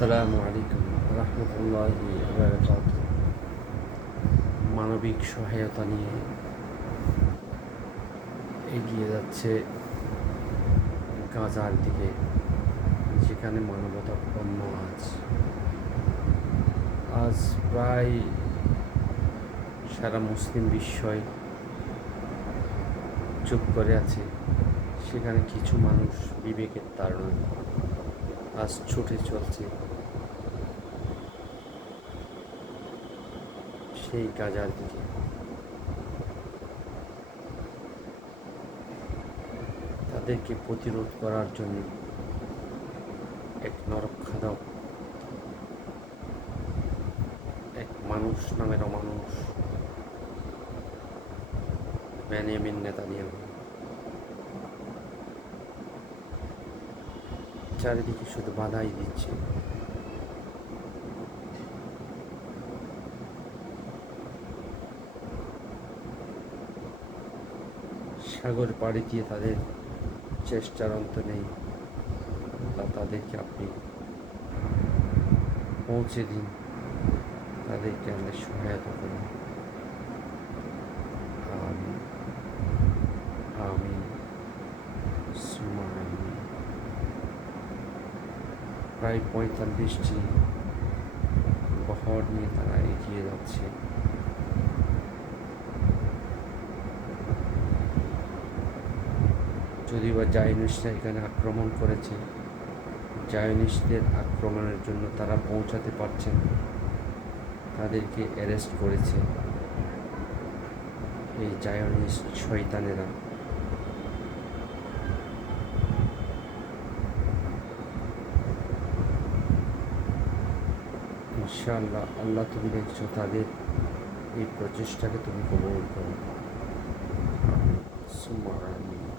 আসসালামু আলাইকুম রহমতুল্লাহি বারাকাতুহু। মানবিক সহায়তা নিয়ে এগিয়ে যাচ্ছে গাজার দিকে, যেখানে মানবতার পণ্য আজ প্রায় সারা মুসলিম বিশ্বই চুপ করে আছে। সেখানে কিছু মানুষ বিবেকের তাড়নায় আজ ছুটে চলছে সেই গাজার দিকে। তাদেরকে প্রতিরোধ করার জন্য এক নরখাদক, এক মানুষ নামের অমানুষ বেনিয়ামিন নেতানিয়াহু চারিদিকে শুধু বাধাই দিচ্ছে। সাগর পাড়ি দিয়ে তাদের চেষ্টার অন্ত নেই। তাদেরকে আপনি পৌঁছে দিন, তাদেরকে আমাদের সহায়তা করুন। আমিন আমিন সুম্মা আমিন। প্রায় 45টি বহর নিয়ে তারা এগিয়ে যাচ্ছে। যদিও বা জায়নিস্টরা এখানে আক্রমণ করেছে, জায়নিস্টদের আক্রমণের জন্য তারা পৌঁছাতে পারছেন, তাদেরকে অ্যারেস্ট করেছে এই জায়নিস্ট শয়তানেরা। ইনশাআল্লাহ আল্লাহ তুমি দেখছো তাদের এই প্রচেষ্টাকে তুমি কবুল করো। সুবহানাল্লাহ।